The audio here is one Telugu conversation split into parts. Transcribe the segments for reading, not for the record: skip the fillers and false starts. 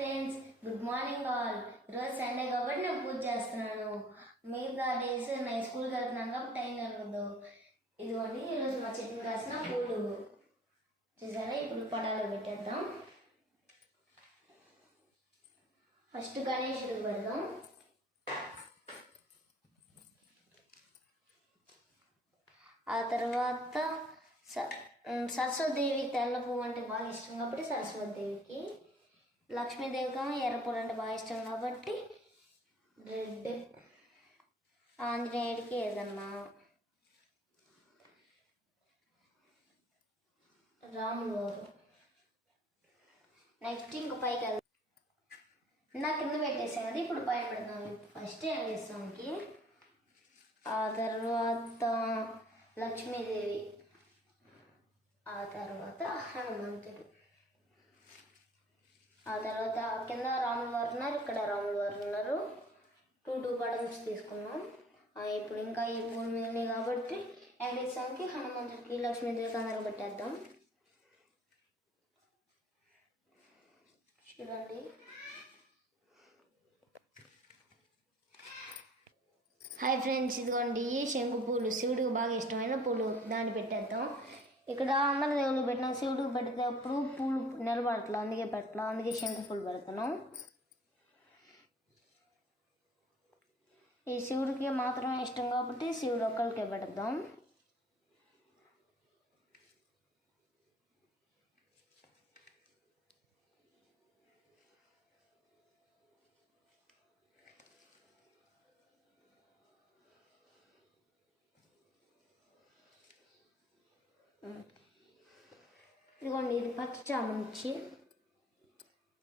Friends, good morning all. ఈరోజు సండే కాబట్టి నేను పూజ చేస్తున్నాను. మిగతా డేస్ నేను స్కూల్కి వెళ్తున్నాను కాబట్టి టైం కలగదు. ఇదిగోండి ఈరోజు మా చెట్టుకి కాసిన పూలు చూసారా. ఇప్పుడు పటాలు పెట్టేద్దాం. ఫస్ట్ గణేశుడికి పెడదాం. ఆ తర్వాత సరస్వతిదేవికి తెల్ల పువ్వు అంటే బాగా ఇష్టం కాబట్టి సరస్వతిదేవికి, లక్ష్మీదేవికి ఎర్ర పూలు అంటే బాగా ఇష్టం కాబట్టి రెడ్, ఆంజనేయుడికి ఏదన్నా, రాములు వారు. నెక్స్ట్ ఇంక పైకి వెళ్దాం. నా కింద పెట్టేసాం కదా, ఇప్పుడు పైన పెడదాం. ఫస్ట్ వెంకటేశ్వరునికి, ఆ తర్వాత లక్ష్మీదేవి, ఆ తర్వాత హనుమంతుడు, ఆ తర్వాత కింద రాములు వారు ఉన్నారు, ఇక్కడ రాములు వారు ఉన్నారు. టూ బటన్స్ తీసుకున్నాం. ఇప్పుడు ఇంకా ఈ పూలు మిగిలినాయి కాబట్టి వెంకటేశ్వరునికి, హనుమంతుడికి, లక్ష్మీదేవికి అందరూ పెట్టేద్దాం. చూడండి. హాయ్ ఫ్రెండ్స్, ఇదిగోండి శంకు పూలు, శివుడికి బాగా ఇష్టమైన పూలు, దాన్ని పెట్టేద్దాం. ఇక్కడ అందరి దేవుళ్ళు పెట్టినా శివుడికి పెడితే అప్పుడు పూలు నిలబడట్లా, అందుకే శంకు పూలు పెడుతున్నాం. ఈ శివుడికి మాత్రమే ఇష్టం కాబట్టి శివుడు ఒక్కరికే పెడదాం. ఇదిగోండి, ఇది పచ్చ చామంతి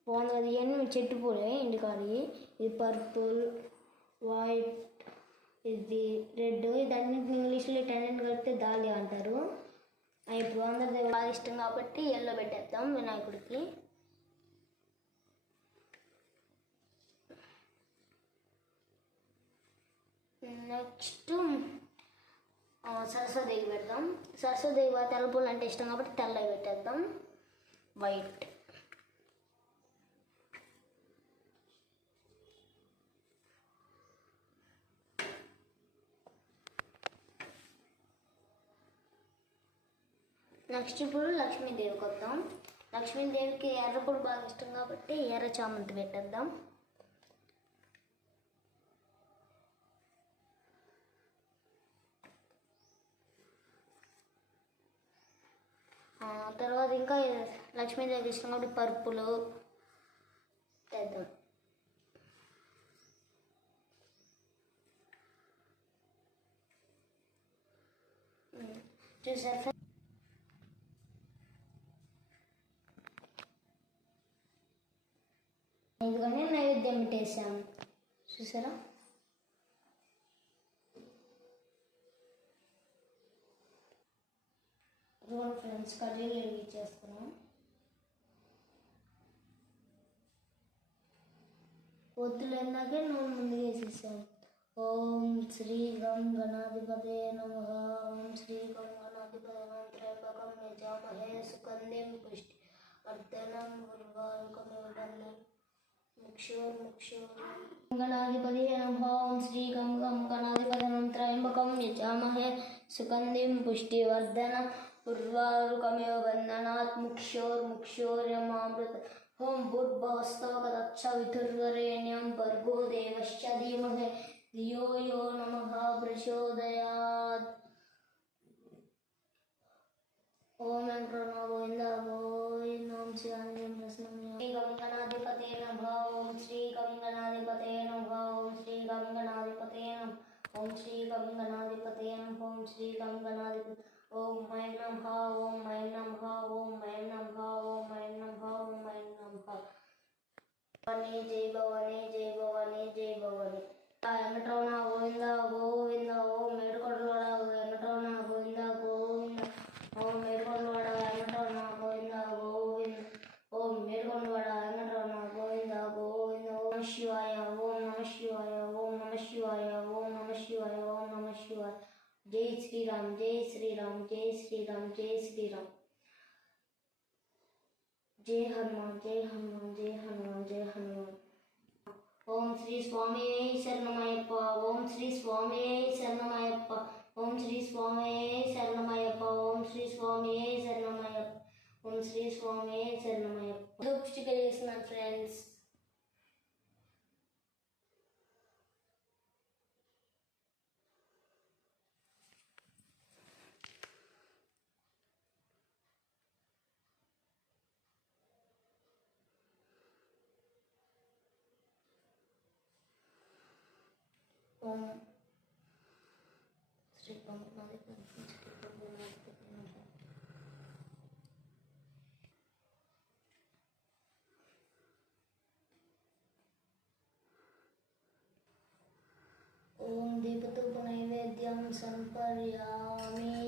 బాగుంది కదా. ఇవన్నీ చెట్టు పూలే, ఇంటికాడి. ఇది పర్పుల్, వైట్, ఇది రెడ్. ఇదన్నింటిని ఇంగ్లీష్లో టెనెంట్ కలిపితే దాలి అంటారు. ఇప్పుడు అందరి బాగా ఇష్టం కాబట్టి ఎల్లో పెట్టేద్దాం వినాయకుడికి. నెక్స్ట్ సరస్వతిదేవి పెడదాం. సరస్వతిదేవి తెల్ల పూలు అంటే ఇష్టం కాబట్టి తెల్లవి పెట్టేద్దాం. వైట్, నెక్స్ట్ ఇప్పుడు లక్ష్మీదేవికి వద్దాం. లక్ష్మీదేవికి ఎర్ర పూలు బాగా ఇష్టం కాబట్టి ఎర్ర చామంతి పెట్టేద్దాం. తర్వాత ఇంకా లక్ష్మీదేవికి ఇష్టం కాబట్టి పర్పులు తెద్దాం. చూసారు ఇదిగోనే నైవేద్యం పెట్టేసాం. చూసారా. ఫ్రెండ్స్ కర్రీలు వెలిగించేస్తున్నాం. ఒత్తులు ఎందాకే నూనె ముందుగా వేసేసాం. ఓం శ్రీ గం గణాధిపతే నమః. ఓం శ్రీ గం గణాధిపతే నమః. త్రయంబకం యజామహే సుగంధిం పుష్టి వర్ధనం ఉర్వారుకమివ గణాధిపతి నమః. ఓం శ్రీ గం గణాధిపతే నమః. త్రయంబకం యజామహే సుగంధిం పుష్టి వర్ధనం ఉర్వారుకమివ బంధనాత్ ముక్షోర్యమామృత. ఓం భూర్భువస్సువః భర్గో దేవస్య ధీమహి ధియో యో నమః ప్రచోదయాత్. ఓం వెంకటరమణ గోవింద గోవింద. ఓం శ్రీ గంగనాధిపతే నమః. ఓం శ్రీ గంగనాధిపతే నమః. ఓం శ్రీ గంగనాధిపతే నమః. ఓం శ్రీ గంగనాధిపతే నమః. ఓం శ్రీ గంగనాధిపతి. ఓం ఐం నమః. ఓం ఐం నమః. ఓం ఐం నమః. ఓం ఐం నమః. ఓం ఐం నమః. జై భవాని జై భవాని జై భవాని. వెంకటరమణ గోవింద గోవింద. ఓం మేడుకొండలవాడ వెంకటరమణ గోవింద గోవింద. ఓం మేడుకొండలవాడ వెంకటరమణ గోవింద గోవింద. ఓం మేడుకొండలవాడ వెంకటరమణ గోవింద గోవింద. ఓం శివాయ. ఓం నమ శివాయ. ఓం నమ శివాయ. ఓం నమ శివాయ. ఓం నమ శివాయ. జై శ్రీరామ్ జై శ్రీరామ్ జై శ్రీరామ్ జై శ్రీరామ్. జై హనుమాన్ జై హనుమాన్ జై హనుమాన్ జై హనుమాన్. స్వామి శరణమయ్యప్ప. ఓం శ్రీ స్వామి శరణమయ్యప్ప. ఓం శ్రీ స్వామి శరణమయ్యప్ప. ఓం శ్రీ స్వామి శరణమయ్యప్ప. ఓం శ్రీ స్వామి శరణమయ్యప్ప. పుష్టిగా చేస్తున్నాను ఫ్రెండ్స్. ఓం శ్రీ ఓం దీపతూప నైవేద్యం సంపర్యామి.